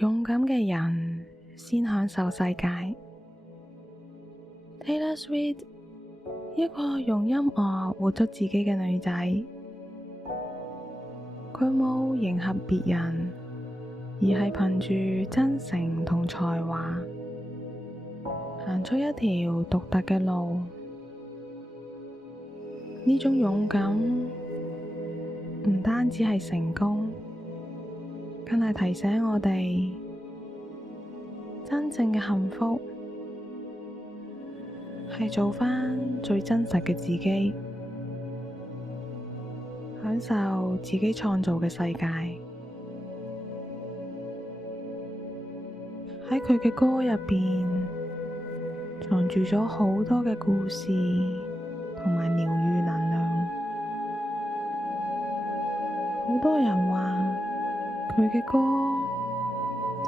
勇敢嘅人先享受世界。Taylor Swift， 一個用音樂活出自己嘅女仔，佢冇迎合別人，而係憑住真誠同才華，行出一條獨特嘅路。呢種勇敢唔單止係成功，更係提醒我哋真正嘅幸福係做返最真實嘅自己，享受自己創造嘅世界。喺佢嘅歌入邊藏住咗好多嘅故事同埋療癒能量。好多人話佢嘅歌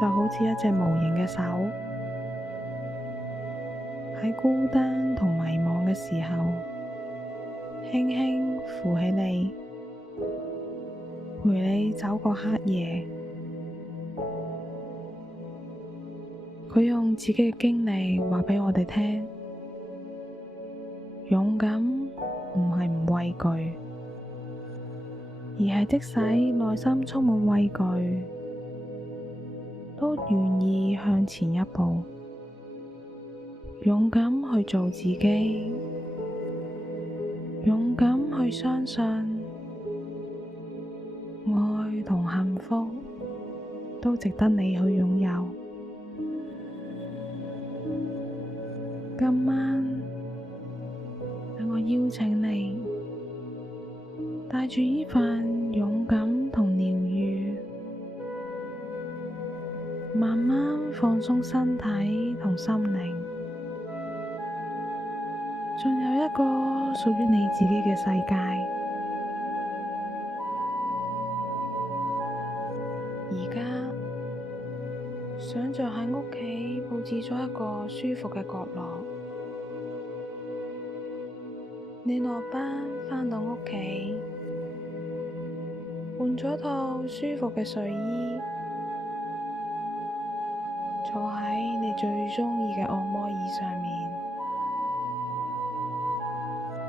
就好似一隻無形嘅手，喺孤單同迷茫嘅時候，輕輕扶起你，陪你走過黑夜。佢用自己嘅經歷話畀我哋聽，勇敢唔係唔畏懼，而係即使內心充滿畏懼，都願意向前一步，勇敢去做自己，勇敢去相信愛同幸福都值得你去擁有。今晚讓我邀請你，帶住呢份勇敢同療癒，慢慢放鬆身體同心靈，進入一個屬於你自己嘅世界。而家想像喺屋企佈置咗一個舒服嘅角落，你落班返到屋企，換咗套舒服嘅睡衣，坐喺你最鍾意嘅按摩椅上面，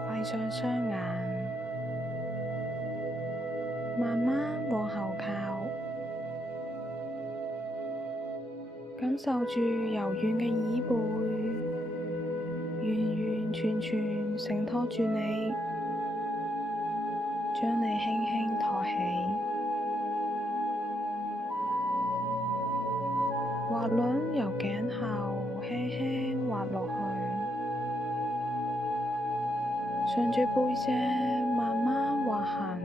閉上雙眼，慢慢往後靠，感受住柔軟嘅椅背，完完全全承托住你，將你輕輕托起，滑輪由頸後輕輕滑落去，順住背脊慢慢滑行，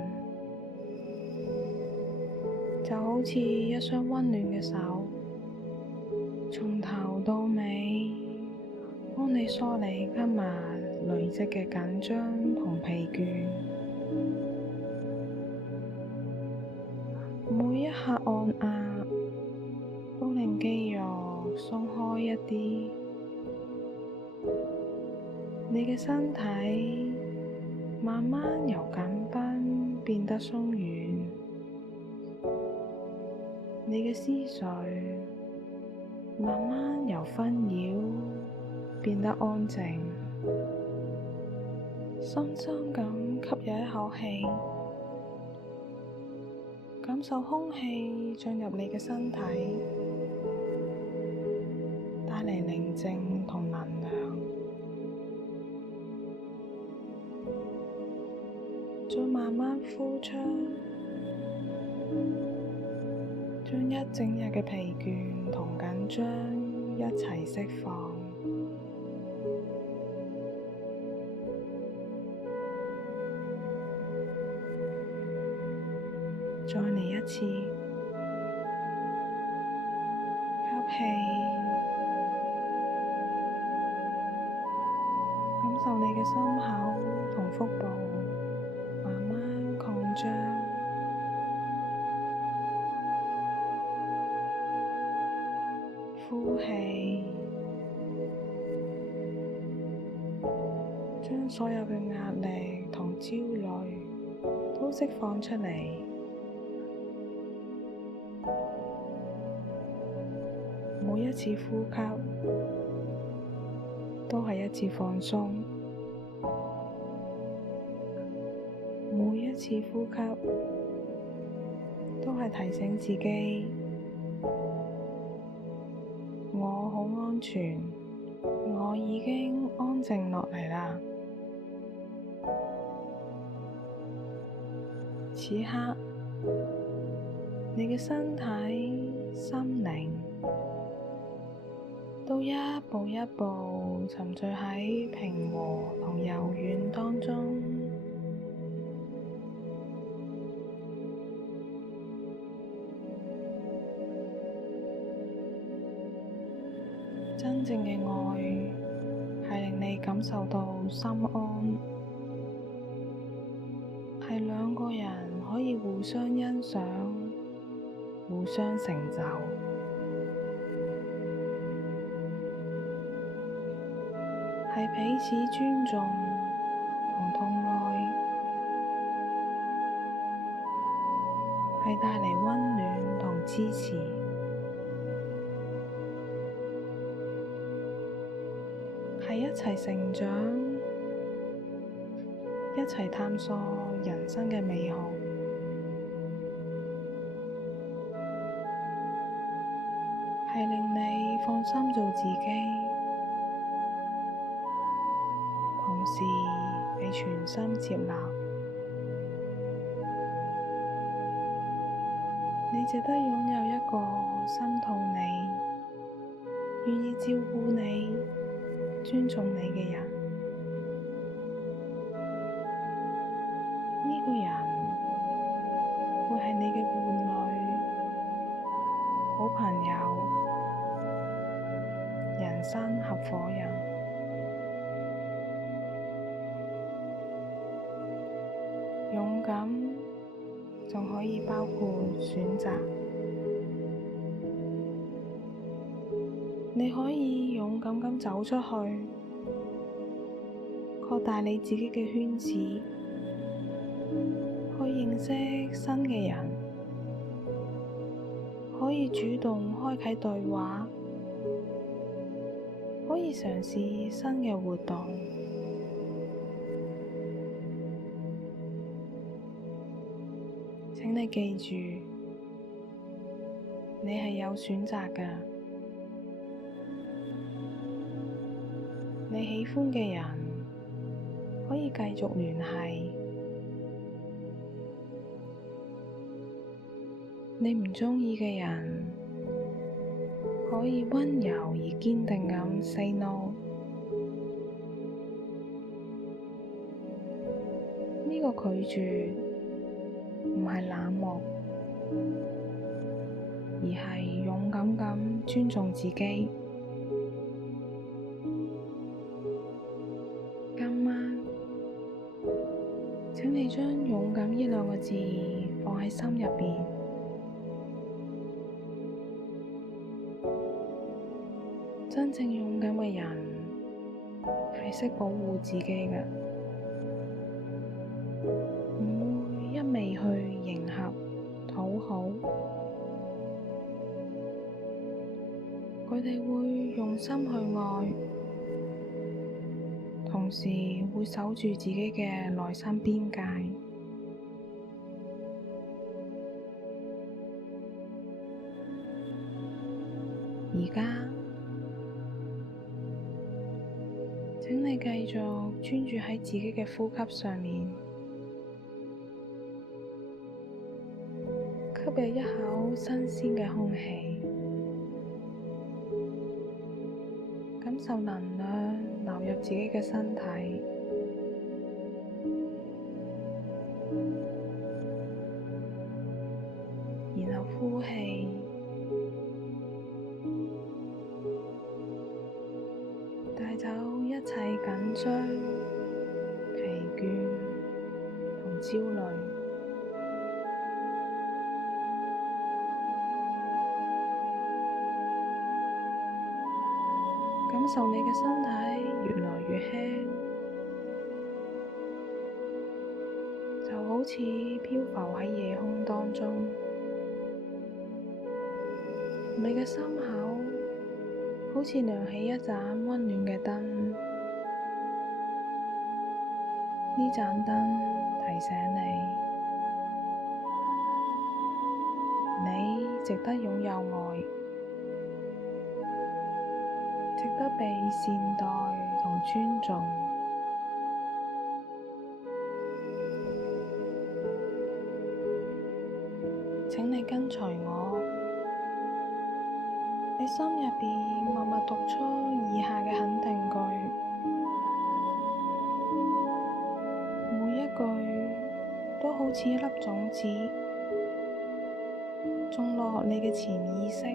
就好似一雙溫暖嘅手，從頭到尾幫你梳理今日累積嘅緊張同疲倦，每一下按壓都令肌肉鬆開一啲，你嘅身體慢慢由緊繃變得鬆軟，你嘅思緒慢慢由紛擾變得安靜，深深咁吸入一口氣，感受空氣進入你嘅身體，帶嚟寧靜同能量。再慢慢呼出，將一整日嘅疲倦同緊張一齊釋放。再嚟一次，吸氣，感受你嘅心口同腹部慢慢擴張，呼氣，將所有嘅壓力同焦慮都釋放出嚟。每一次呼吸都係一次放鬆，每一次呼吸都係提醒自己，我好安全，我已經安靜落嚟啦。此刻，你嘅身體、心靈都一步一步沉醉喺平和同柔軟當中。真正嘅愛係令你感受到心安，係兩個人可以互相欣賞、互相成就，係彼此尊重同痛愛，係帶嚟溫暖同支持，係一齊成長，一齊探索人生嘅美好，係令你放心做自己，同時被全心接納。你值得擁有一個心痛你、願意照顧你、尊重你嘅人。呢個人會係你嘅伴侶、好朋友、人生合夥人。勇敢仲可以包括選擇，你可以勇敢咁走出去，擴大你自己嘅圈子，去認識新嘅人，可以主動開啟對話，可以嘗試新嘅活動。請你記住，你係有選擇㗎。你喜歡嘅人可以繼續聯繫，你唔鍾意嘅人可以溫柔而堅定咁 say no。呢個拒絕唔係冷漠，而係勇敢咁尊重自己。今晚，請你將勇敢呢兩個字放喺心入邊。真正勇敢嘅人係識保護自己嘅，唔會一味去迎合、討好，佢哋會用心去愛，同時會守住自己嘅內心邊界。而家，請你繼續專注喺自己嘅呼吸上面，吸入一口新鮮嘅空氣，感受能量流入自己嘅身體，然後呼氣，帶走一切緊張、疲倦同焦慮。感受你嘅身體越來越輕，就好似漂浮喺夜空當中。你嘅心口好似亮起一盞溫暖嘅燈。呢盞燈提醒你值得擁有愛，值得被善待同尊重。請你跟隨我，你心入邊默默讀出以下嘅肯定句，每一句都好似一粒種子，種落你嘅潛意識，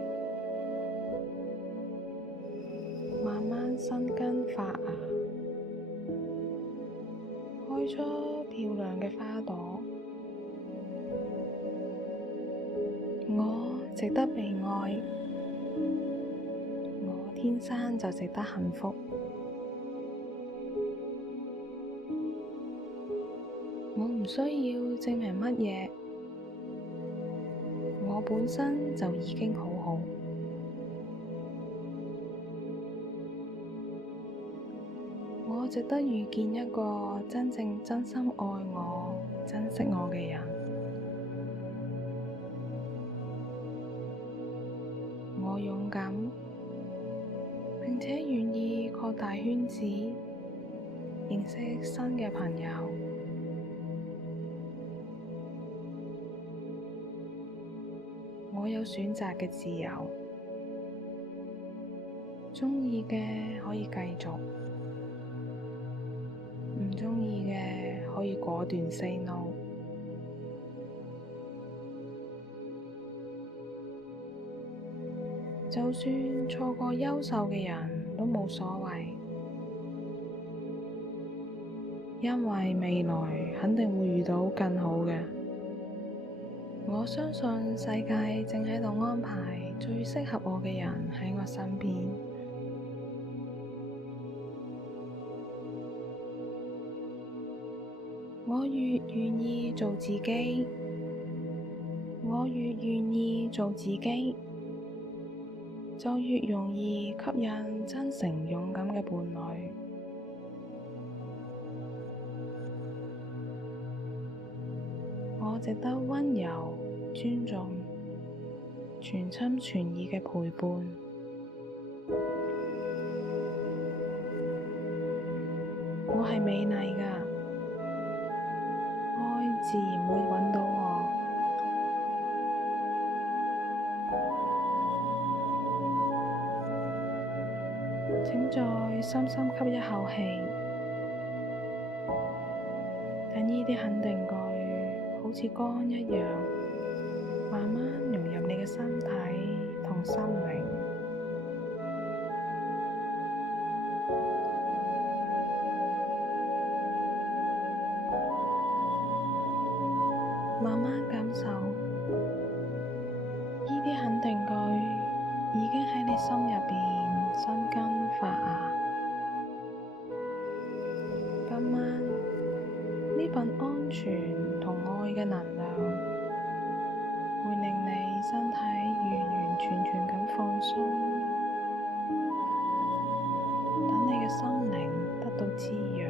慢慢生根發芽，開出漂亮嘅花朵。我值得被愛，我天生就值得幸福。我唔需要證明乜嘢，我本身就已經好好。我值得遇見一個真正真心愛我、珍惜我嘅人。我勇敢，並且願意擴大圈子，認識新嘅朋友。我有選擇嘅自由，鍾意嘅可以繼續，唔鍾意嘅可以果斷 say no。就算錯過優秀嘅人都冇所謂，因為未來肯定會遇到更好嘅。我相信世界正喺度安排最適合我嘅人喺我身邊。我越願意做自己，我越願意做自己，就越容易吸引真誠勇敢嘅伴侶。我值得溫柔、尊重、全心全意嘅陪伴。我係美麗㗎，愛自然會揾到我。請再深深吸一口氣，等呢啲肯定句好似光一樣，慢慢融入你嘅身體同心靈。慢慢感受，呢啲肯定句已經喺你心入邊生根發芽。今晚呢份安全同愛嘅能量，會令你身體完完全全咁放鬆，等你嘅心靈得到滋養。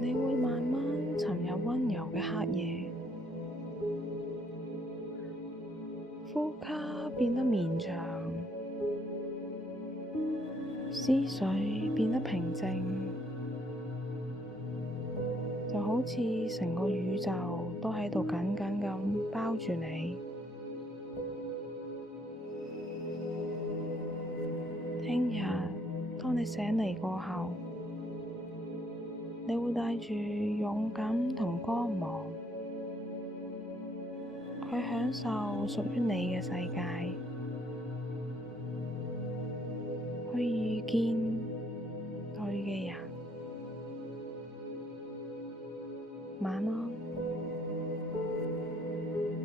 你會慢慢沉入溫柔嘅黑夜，呼吸變得綿長，思緒變得平靜，就好似成個宇宙都喺度緊緊咁包住你。聽日當你醒嚟過後，你會帶住勇敢同光芒，去享受屬於你嘅世界，去遇見對嘅人。晚安，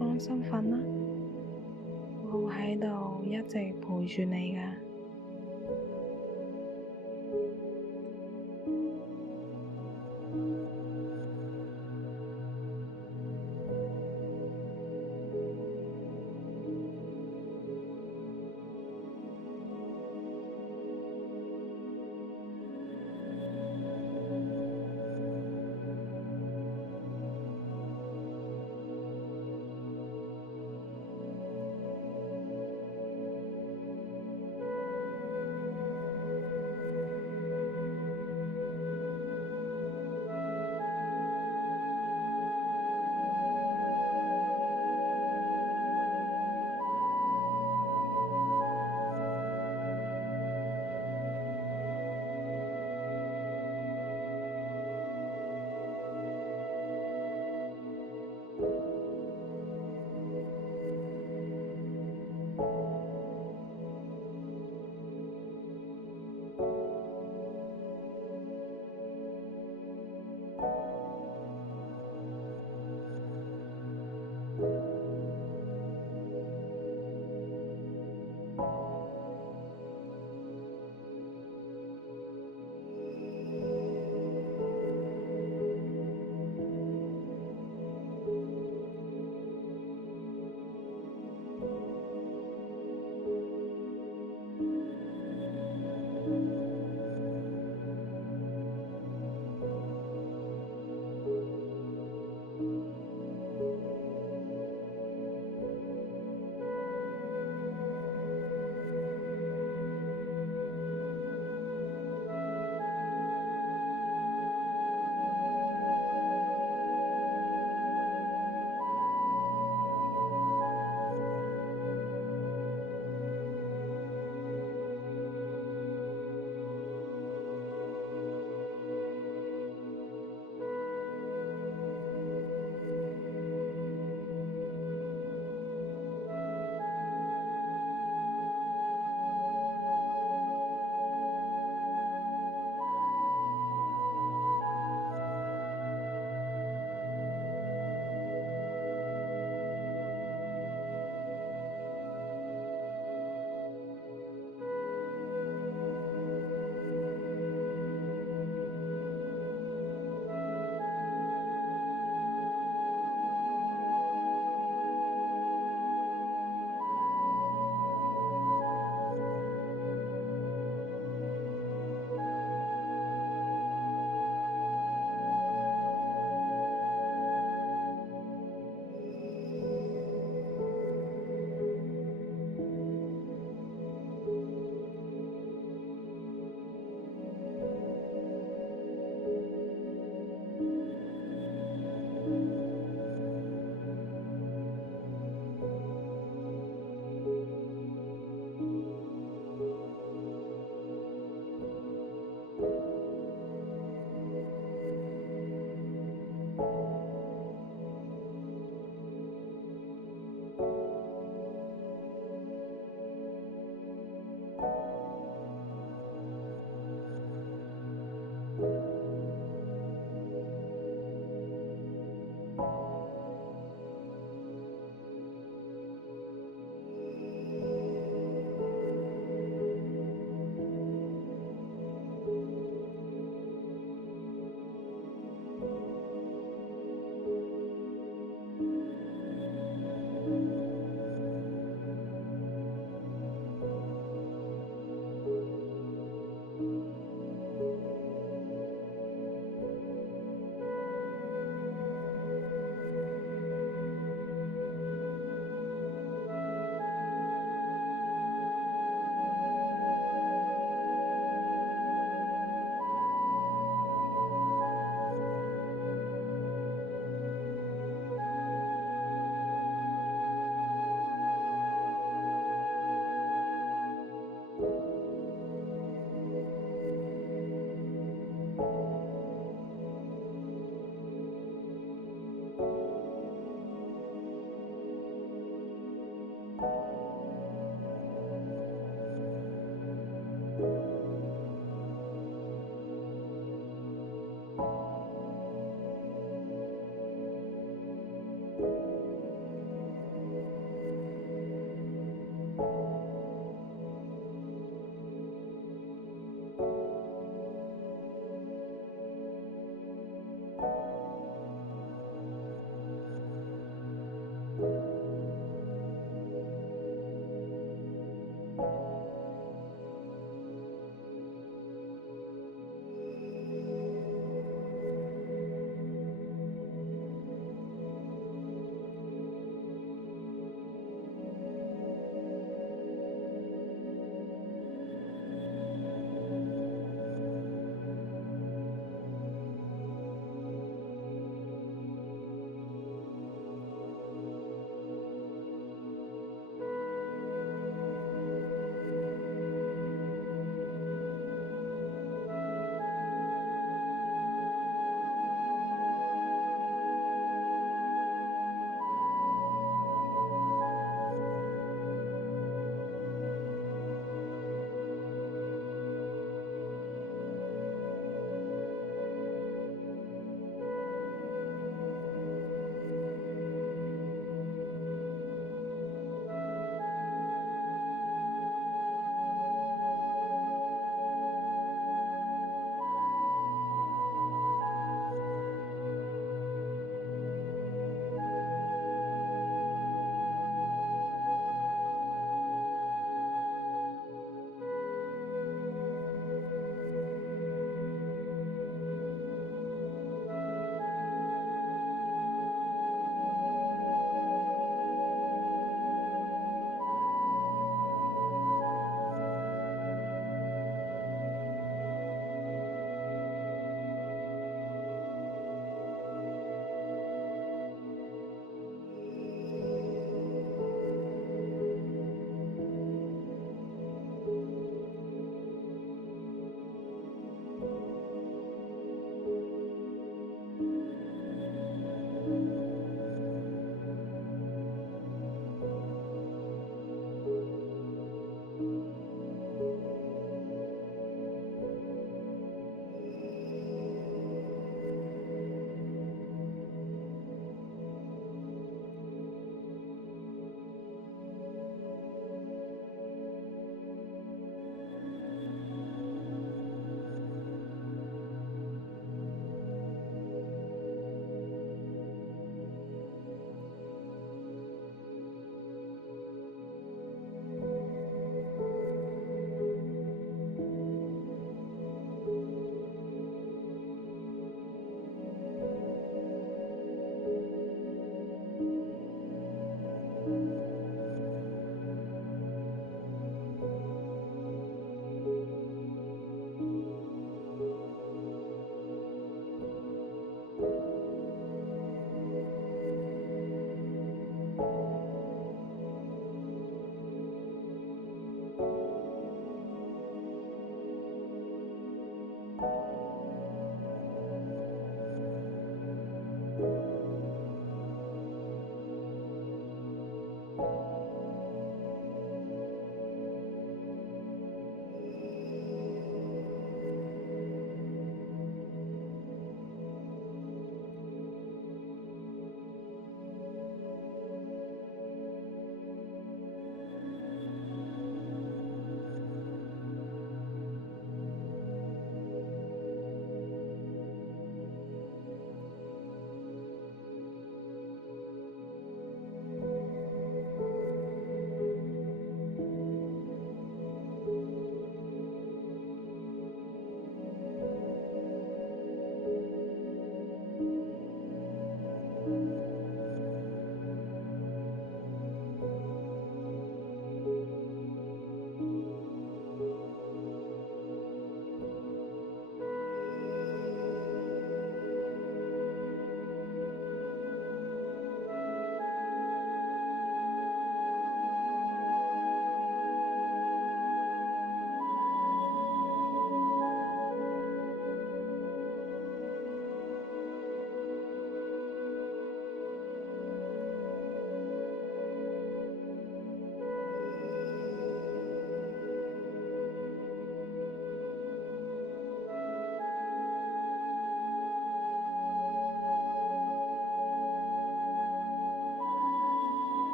安心瞓啦，我會喺度一直陪住你㗎。